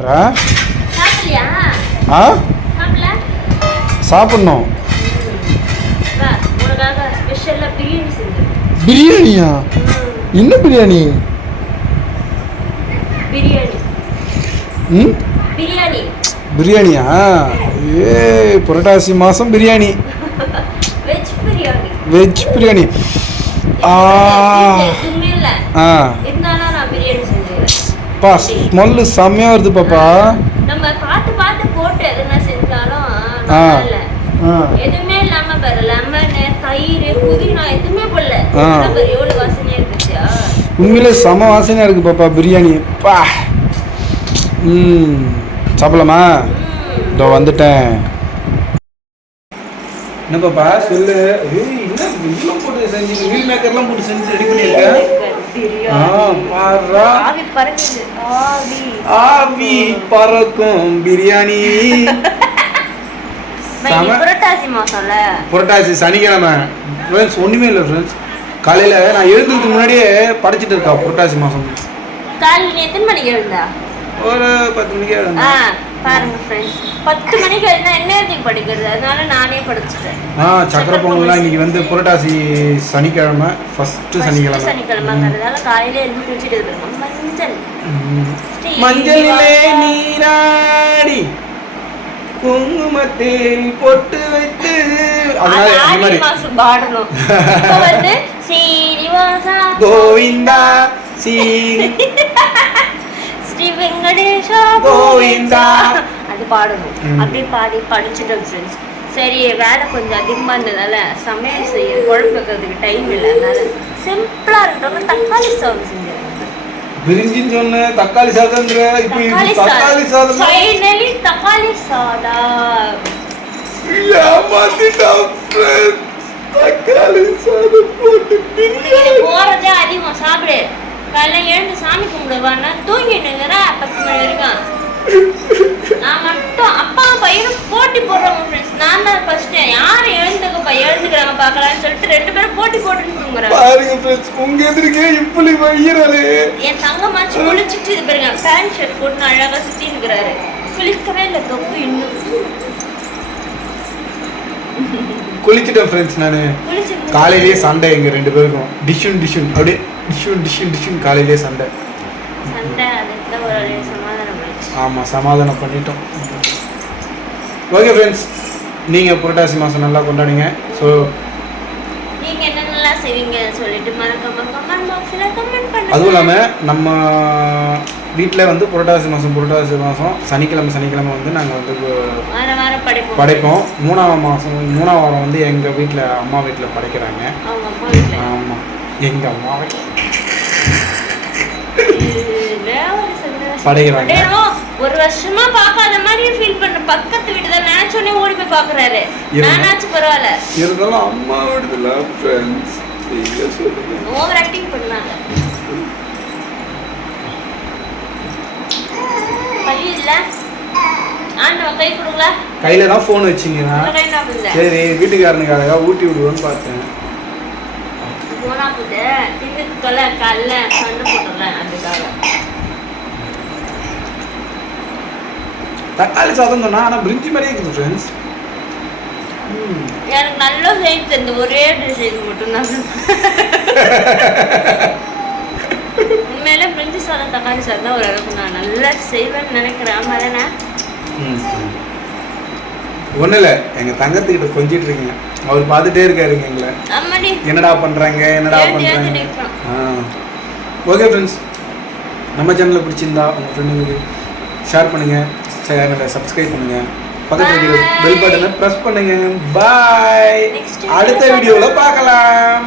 ஆ? சாப்பிடணும். பிரியாணியா? என்ன பிரியாணி? பிரியாணி. ம்? பிரியாணி. பிரியாணியா? ஏ புரட்டாசி மாதம் பிரியாணி. வெஜ் பிரியாணி. வெஜ் பிரியாணி. ஆ எதுவுமே இல்லை ஆ இருந்தாலும் நான் பிரியாணி செஞ்சுக்கிறேன் பா ஸ்மெல்லு செம்மையாக வருது பாப்பா. நம்ம பார்த்து பார்த்து போட்டு எதுனா செஞ்சாலும் ஆ. ஆ. எதுவுமே இல்லாம பாரு லெமன் தயிர் புதினா எதுவுமே போடல. ஆ. எவ்வளவு வாசனையா இருந்துச்சா உண்மையிலே செம வாசனையாக இருக்குது பாப்பா பிரியாணி. பா. ம். சாப்பிடலாமா. இதோ வந்துட்டேன். என்ன பாப்பா சொல்லு. என்ன இவ்வளோ போட்டு செஞ்சு மீல் மேக்கர்லாம் போட்டு செஞ்சு ரெடி பண்ணியிருக்க? ஆ பிரியாணி பாரா ஆவி பறக்கும் பிரியாணி. புரட்டாசி மாசம்ல. புரட்டாசி சனிக்கிழமை. ஃப்ரெண்ட்ஸ் ஒன்றுமே இல்லை ஃப்ரெண்ட்ஸ் காலையில் நான் எழுதுறதுக்கு முன்னாடியே படைச்சிட்டு இருக்கா புரட்டாசி மாதம் காலையில் எத்தனை மணிக்கு எழுந்தா? ஒரு பத்து மணிக்கு ஆ. எழுந்தேன் பாருங்க ஃப்ரெண்ட்ஸ் பத்து மணிக்கு எழுந்தா என்ன நேரத்துக்கு படிக்கிறது? அதனால நானே படிச்சுட்டேன். ஆ சக்கரை பொங்கல்லாம் இன்னைக்கு வந்து புரட்டாசி சனிக்கிழமை First சனிக்கிழமை. சனிக்கிழமைங்கிறதால காலையில எழுந்து குளிச்சுட்டு இருக்கணும் மஞ்சள். மஞ்சளிலே நீராடி குங்குமத்தேரி பொட்டு வைத்து. அதனால அது அந்த மாதிரி. பாடணும். இப்ப வந்து சீனிவாசா. கோவிந்தா சீ ஸ்ரீ வெங்கடேஷா கோவிந்தா. அது பாடணும். அப்படியே பாடி படிச்சுட்டோம் ஃப்ரெண்ட்ஸ் சரி வேலை கொஞ்சம் அதிகமாக இருந்ததால சமையல் செய்ய குழம்பு வைக்கிறதுக்கு டைம் இல்லை. அதனால சிம்பிளாக இருக்கிறவங்க தக்காளி சாதம் செஞ்சேன் பிரிஞ்சின்னு சொன்ன தக்காளி சாதம். ஃபைனலி தக்காளி சாதம். ஏமாத்திட்டான் friends. தக்காளி சாதம் போட்டு இது போறதே அதிகம். சாப்பிடு. காலைல எழுந்து சாமி கும்பிடுவான்னா தூங்கிட்டுங்கிற பத்து மணி வரைக்கும் நான் மட்டும் அப்பா பையனும் போட்டி போடுறாங்க ஃப்ரெண்ட்ஸ் நான் தான் ஃபர்ஸ்ட் யார் எழுந்துக்கப்பா எழுந்துக்கிறாங்க பார்க்கலாம்னு சொல்லிட்டு ரெண்டு பேரும் போட்டி தூங்குறாங்க. பாருங்க ஃப்ரெண்ட்ஸ் உங்க எதிர்க்கே இப்படி வையிறாளே. என் தங்கமாச்சு குளிச்சுட்டு இது பாருங்க பேண்ட் ஷர்ட் போட்டு அழகா சுத்தி இருக்கிறாரு குளிக்கவே இல்லை கப்பு இன்னும். குளிச்சிட்டேன் ஃப்ரெண்ட்ஸ் நான். காலையிலேயே சண்டை எங்க ரெண்டு பேருக்கும். டிஷ்ஷுன் டிஷ்ஷுன் அப்படியே டிஷ்ஷுன் டிஷ்ஷுன் டிஷ்ஷுன் காலையிலேயே சண்டை. ஆமாம் சமாதானம் பண்ணிட்டோம். ஓகே ஃப்ரெண்ட்ஸ் நீங்கள் புரட்டாசி மாதம் நல்லா கொண்டாடுங்க. ஸோ நீங்க என்னென்னலாம் செய்வீங்க சொல்லிட்டு மறக்காம கமெண்ட் பாக்ஸ்ல கமெண்ட் பண்ணுங்க. அதுவும் இல்லாமல் நம்ம வீட்டில் வந்து புரட்டாசி மாதம் புரட்டாசி மாதம் சனிக்கிழமை சனிக்கிழமை வந்து நாங்கள் வந்து படைப்போம். படைப்போம். மூணாவது மாதம் மூணாவது வாரம் வந்து எங்கள் வீட்டில் அம்மா வீட்டில் படைக்கிறாங்க. வீட்டுல ஆமாம் எங்கள் அம்மா வீட்டில். படைக்கிறாங்க. ஒரு வருஷமா பார்க்காத மாதிரி ஃபீல் பண்ண. பக்கத்து வீட்டு தான் நினைச்சோடனே ஓடி போய் பாக்குறாரு. நானாச்சும் பரவாயில்ல. இருந்தாலும் அம்மா வீடுல ஃப்ரெண்ட்ஸ் ஓவர் ஆக்டிங் பண்ணாங்க. இல்ல. கை கொடுங்களா? கையில் தான் ஃபோன் வச்சிங்கன்னா சரி வீட்டுக்காரனுக்காக ஊட்டி விடுவோன்னு பார்த்தேன். போனா போது திங்களுக்கு கொலை காலைல சண்டை போட்டுடல அதுக்காக. தக்காளி சாதம் சொன்னா ஆனால் பிரிஞ்சி மாதிரியே இருக்குது ஃப்ரெண்ட்ஸ் எனக்கு நல்லா செய்து தந்த ஒரே டிஷ் இது மட்டும்தான். உண்மையிலே பிரிஞ்சு சாதம் தக்காளி சாதம் தான் ஓரளவுக்கு நான் நல்லா செய்வேன்னு நினைக்கிறேன். ஆமா தானே? ஒன்றும் இல்லை. எங்கள் தங்கத்துக்கிட்ட கொஞ்சிட்டு இருக்கீங்க. அவர் பார்த்துட்டே இருக்காருங்க எங்களை. என்னடா பண்ணுறாங்க என்னடா பண்ணுறாங்க ஆ. ஓகே ஃப்ரெண்ட்ஸ் நம்ம சேனலை பிடிச்சிருந்தா உங்கள் ஃப்ரெண்டுங்களுக்கு ஷேர் பண்ணுங்கள் சேனலை சப்ஸ்கிரைப் பண்ணுங்கள் பக்கத்தில் இருக்கிற. பெல் பட்டனை ப்ரெஸ் பண்ணுங்கள் பாய் அடுத்த வீடியோவில் பார்க்கலாம்.